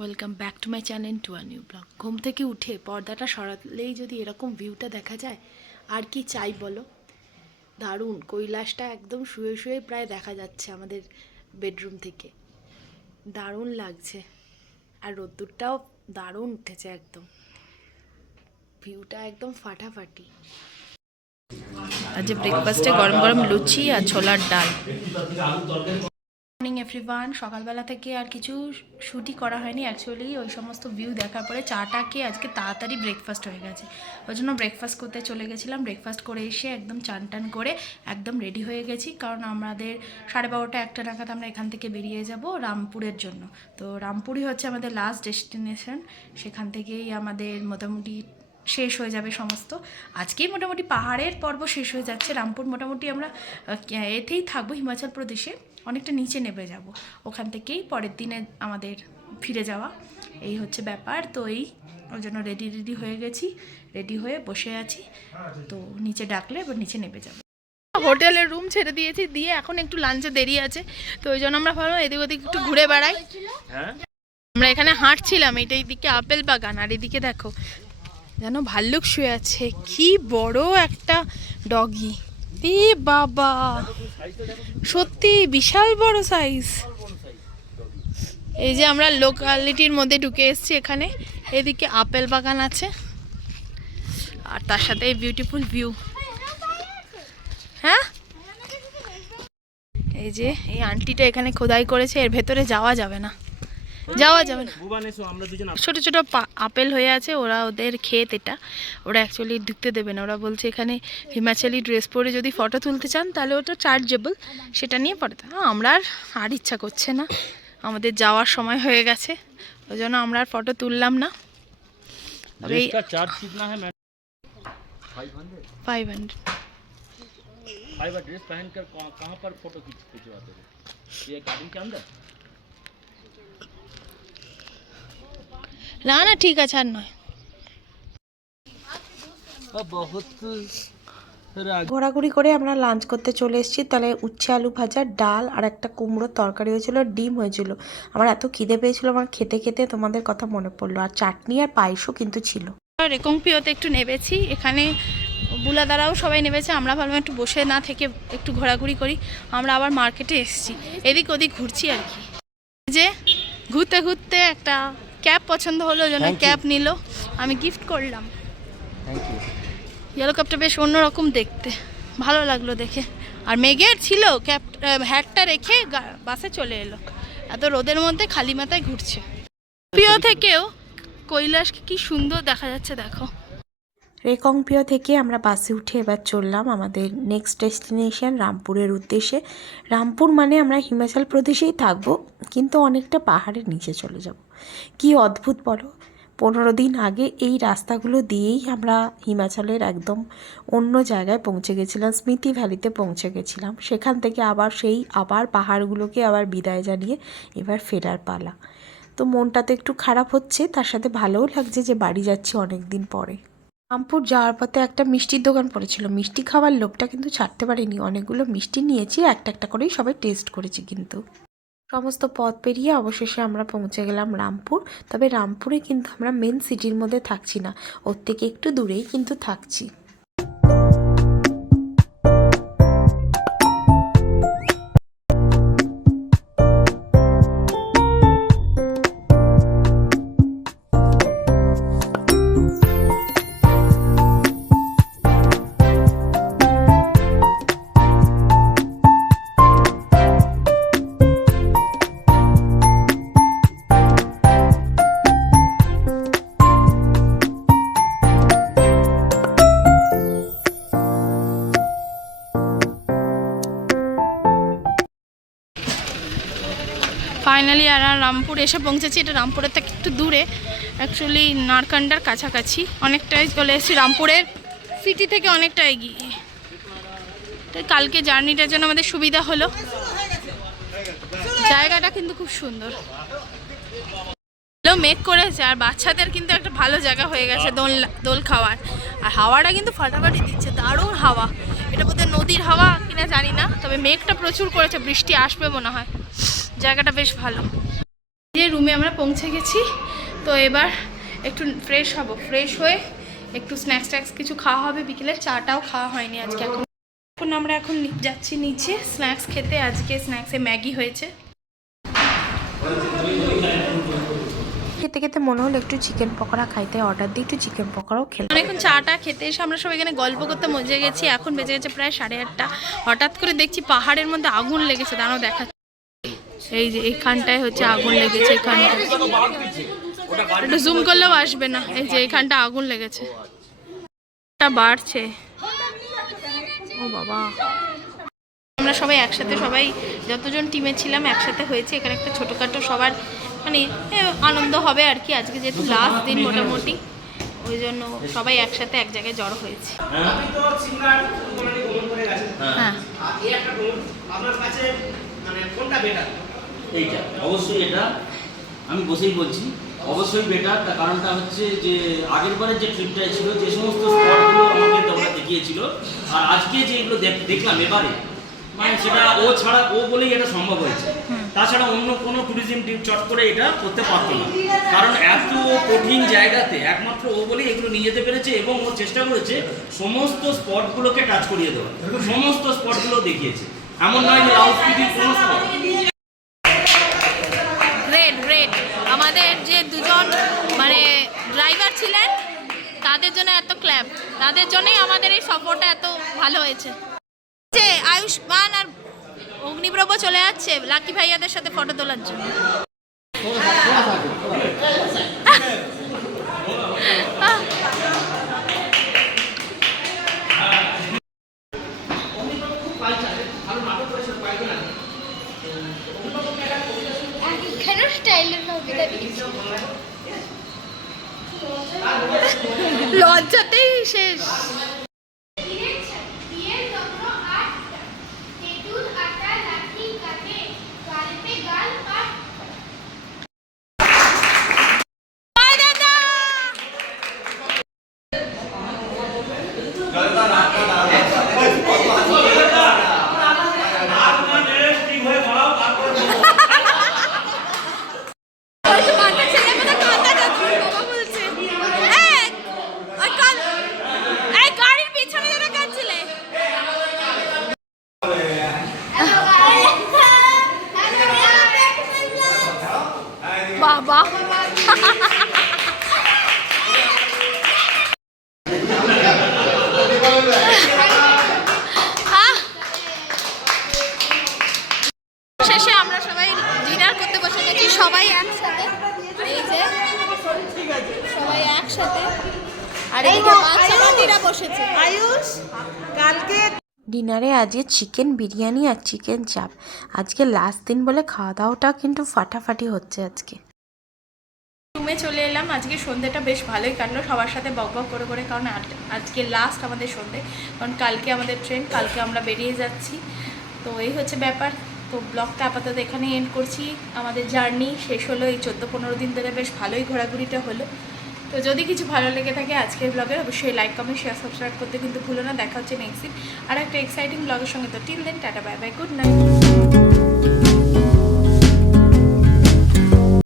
Welcome back to my channel to a new blog. ঘুম থেকে উঠে পর্দাটা সরালেই যদি এরকম ভিউটা দেখা যায় আর কি চাই বলো। দারুণ, কৈলাসটা একদম শুয়ে শুয়ে প্রায় দেখা যাচ্ছে আমাদের বেডরুম থেকে। দারুণ লাগছে, আর রোদ্দুরটাও দারুণ উঠেছে, একদম ভিউটা একদম ফাটাফাটি। আজ ব্রেকফাস্টে গরম গরম লুচি আর ছোলার ডাল। Morning everyone. সকালবেলা থেকে আর কিছু শ্যুটই করা হয়নি অ্যাকচুয়ালি। ওই সমস্ত ভিউ দেখার পরে চাটা খেয়ে আজকে তাড়াতাড়ি ব্রেকফাস্ট হয়ে গেছে, ওই জন্য ব্রেকফাস্ট করতে চলে গেছিলাম। ব্রেকফাস্ট করে এসে একদম চান টান করে একদম রেডি হয়ে গেছি, কারণ আমাদের 12:30 একটা নাগাদ আমরা এখান থেকে বেরিয়ে যাব রামপুরের জন্য। তো রামপুরই হচ্ছে আমাদের লাস্ট ডেস্টিনেশন, সেখান থেকেই আমাদের মোটামুটি শেষ হয়ে যাবে সমস্ত। আজকেই মোটামুটি পাহাড়ের পর্ব শেষ হয়ে যাচ্ছে। রামপুর মোটামুটি আমরা এতেই থাকবো, হিমাচল প্রদেশে অনেকটা নিচে নেমে যাব, ওখান থেকেই পরের দিনে আমাদের ফিরে যাওয়া, এই হচ্ছে ব্যাপার। তো ওই জন্য রেডি হয়ে গেছি, রেডি হয়ে বসে আছি। তো নিচে ডাকলে এবার নিচে নেমে যাব। হোটেলের রুম ছেড়ে দিয়েছি, দিয়ে এখন একটু লাঞ্চে দেরি আছে, তো ওই জন্য আমরা ভাবলাম এদিক ওদিক একটু ঘুরে বেড়াই। আমরা এখানে হাঁটছিলাম, এইটাই দিকে আপেল বাগান, আর এদিকে দেখো যেন ভাল্লুক শুয়ে আছে, কি বড় একটা ডগি। এ বাবা, সত্যি বিশাল বড় সাইজ। এই যে আমরা লোকালিটির মধ্যে ঢুকে এসেছি, এখানে এদিকে আপেল বাগান আছে, আর তার সাথে এই বিউটিফুল ভিউ। হ্যাঁ, এই যে এই আন্টিটা এখানে খোদাই করেছে, এর ভেতরে যাওয়া যাবে না। ছোট ছোট আপেল হয়ে আছে, ওরা ওদের ক্ষেত, এটা ওরা অ্যাকচুয়ালি ঢুকতে দেবে না। ওরা বলছে এখানে হিমাচলি ড্রেস পরে যদি ফটো তুলতে চান তাহলে ওটা চার্জেবল, সেটা নিয়ে পরে। আমরা আর ইচ্ছা করছে না, আমাদের যাওয়ার সময় হয়ে গেছে, ওই জন্য আমরা আর ফটো তুললাম না। তবে 500 ड्रेस पहनकर कहां पर फोटो खिंचवाते हो? ये गार्डन के अंदर? না না ঠিক আছে, আর নয়। ঘোরাঘুরি করে আমরা লাঞ্চ করতে চলে এসেছি। তাহলে উচ্ছে আলু ভাজা, ডাল আর একটা কুমড়োর তরকারি হয়েছিল, ডিম হয়েছিল। আমার এত খিদে পেয়েছিল, আমার খেতে খেতে তোমাদের কথা মনে পড়লো। আর চাটনি আর পায়েসও কিন্তু ছিল। রেকংপিওতে একটু নেমেছি, এখানে বুলাদারাও সবাই নেমেছে। আমরা ভাবলাম একটু বসে না থেকে একটু ঘোরাঘুরি করি। আমরা আবার মার্কেটে এসেছি, এদিক ওদিক ঘুরছি আর কি। যে ঘুরতে ঘুরতে একটা ক্যাপ পছন্দ হলো, ওই জন্য ক্যাপ নিল, আমি গিফট করলাম। ইয়েলো ক্যাপটা বেশ অন্যরকম দেখতে, ভালো লাগলো দেখে। আর মেঘের ছিল, ক্যাপ হ্যাটটা রেখে বাসে চলে এলো, এত রোদের মধ্যে খালি মাথায় ঘুরছে। প্রিয় থেকেও কৈলাসকে কি সুন্দর দেখা যাচ্ছে দেখো। রেকংপিও থেকে আমরা বাসে উঠে এবার চললাম আমাদের নেক্সট ডেস্টিনেশন রামপুরের উদ্দেশ্যে। রামপুর মানে আমরা হিমাচল প্রদেশেই থাকবো, কিন্তু অনেকটা পাহাড়ের নিচে চলে যাব। কি অদ্ভুত বলো, 15 দিন আগে এই রাস্তাগুলো দিয়েই আমরা হিমাচলের একদম অন্য জায়গায় পৌঁছে গেছিলাম, স্মৃতি ভ্যালিতে পৌঁছে গেছিলাম। সেখান থেকে আবার পাহাড়গুলোকে আবার বিদায় জানিয়ে এবার ফেরার পালা। তো মনটা তো একটু খারাপ হচ্ছে, তার সাথে ভালোও লাগছে যে বাড়ি যাচ্ছি অনেক দিন পরে। রামপুর যাওয়ার পথে একটা মিষ্টির দোকান পড়েছিল, মিষ্টি খাওয়ার লোভটা কিন্তু ছাড়তে পারিনি। অনেকগুলো মিষ্টি নিয়েছি, একটা একটা করেই সবাই টেস্ট করেছি। কিন্তু সমস্ত পথ পেরিয়ে অবশেষে আমরা পৌঁছে গেলাম রামপুর। তবে রামপুরে কিন্তু আমরা মেন সিটির মধ্যে থাকছি না, ওর থেকে একটু দূরেই কিন্তু থাকছি। ফাইনালি আর রামপুর এসে পৌঁছেছি। এটা রামপুরের থেকে একটু দূরে, অ্যাকচুয়ালি নারকান্ডার কাছাকাছি, অনেকটাই চলে এসেছি রামপুরের সিটি থেকে অনেকটা এগিয়ে। তাই কালকে জার্নিটার জন্য আমাদের সুবিধা হলো। জায়গাটা কিন্তু খুব সুন্দর, মেঘ করেছে, আর বাচ্চাদের কিন্তু একটা ভালো জায়গা হয়ে গেছে দোল খাওয়ার। আর হাওয়াটা কিন্তু ফাটাফাটি দিচ্ছে, দারুণ হাওয়া। এটা বোধহয় নদীর হাওয়া কিনা জানি না, তবে মেঘটা প্রচুর করেছে, বৃষ্টি আসবে মনে হয়। জায়গাটা বেশ ভালো। যে রুমে আমরা পৌঁছে গেছি, তো এবার একটু ফ্রেশ হব, ফ্রেশ হয়ে একটু স্ন্যাক্স ট্যাক্স কিছু খাওয়া হবে, বিকেলের চাটাও খাওয়া হয়নি আজকে। এখন আমরা যাচ্ছি নিচে স্ন্যাক্স খেতে। আজকে স্ন্যাক্সে ম্যাগি হয়েছে। খেতে খেতে মনে হলো একটু চিকেন পকোড়া খাইতে, অর্ডার দিয়ে একটু চিকেন পকোড়াও খেলাম। এখন চাটা খেতে এসে আমরা সবাই এখানে গল্প করতে মজে গেছি। এখন বেজে গেছে প্রায় 8:30। হঠাৎ করে দেখছি পাহাড়ের মধ্যে আগুন লেগেছে, দাঁড়াও দেখাচ্ছি। এই যে এইখানটায় হচ্ছে আগুন লেগেছে, এখানটায় একটু জুম করলেও আসবে না। এই যে এইখানটা আগুন লেগেছে, বাড়ছে। ও বাবা, আমরা সবাই একসাথে, সবাই যতজন টিমে ছিলাম একসাথে হয়েছে। এখানে একটা ছোটোখাটো সবার মানে আনন্দ হবে আর কি। আজকে যেহেতু লাস্ট দিন মোটামুটি, ওই জন্য সবাই একসাথে এক জায়গায় জড়ো হয়েছে। হ্যাঁ, এইটা অবশ্যই, এটা আমি বসেই বলছি, অবশ্যই বেটার। তার কারণটা হচ্ছে যে আগের বারের যে ট্রিপটা ছিল, যে সমস্ত স্পটগুলো আমাকে তোমরা দেখিয়েছিল, আর আজকে যেগুলো দেখলাম এবারে, মানে সেটা ও ছাড়া, ও বলেই এটা সম্ভব হয়েছে। তাছাড়া অন্য কোনো ট্যুরিজম টিম চট করে এটা করতে পারতো না, কারণ এত কঠিন জায়গাতে একমাত্র ও বলেই এগুলো নিয়ে যেতে পেরেছে। এবং ও চেষ্টা করেছে সমস্ত স্পটগুলোকে টাচ করিয়ে দেওয়া, সমস্ত স্পটগুলো দেখিয়েছে। এমন নয় যে লাউডস্পিকের কোনো স্পট। গ্রেট। আমাদের যে দুজন মানে ড্রাইভার ছিলেন, তাদের জন্য এত ক্ল্যাপ, তাদের জন্যই আমাদের এই সফরটা এত ভালো হয়েছে। যে আয়ুষ্মান আর অগ্নিপ্রভ চলে যাচ্ছে লাকি ভাইয়াদের সাথে ফটো তোলার জন্য। লজ্জাতেই শেষ। বাবা শেষে আমরা সবাই ডিনার করতে বসে গেছি, সবাই একসাথে। এই যে সবাই একসাথে, আর এইদিকে বাচ্চারা বসেছে। আয়ুষ কালকে ডিনারে আজকে চিকেন বিরিয়ানি আর চিকেন চাপ। আজকে লাস্ট দিন বলে খাওয়া দাওয়াটা কিন্তু ফাটাফাটি হচ্ছে আজকে। রুমে চলে এলাম। আজকে সন্ধ্যেটা বেশ ভালোই কাটলো সবার সাথে বক বক করে করে, কারণ আজকে লাস্ট আমাদের সন্ধ্যে, কারণ কালকে আমাদের ট্রেন, কালকে আমরা বেরিয়ে যাচ্ছি। তো এই হচ্ছে ব্যাপার। তো ব্লগটা আপাতত এখানে এন্ড করছি। আমাদের জার্নি শেষ হলো, এই 14-15 দিন ধরে বেশ ভালোই ঘোরাঘুরিটা হলো। তো যদি কিছু ভালো লেগে থাকে আজকের ব্লগের, অবশ্যই লাইক কমেন্ট শেয়ার সাবস্ক্রাইব করতে কিন্তু ভুলো না। দেখা হচ্ছে নেক্সট দিন আর একটা এক্সাইটিং ব্লগের সঙ্গে। তো till then, tata, bye bye, good night.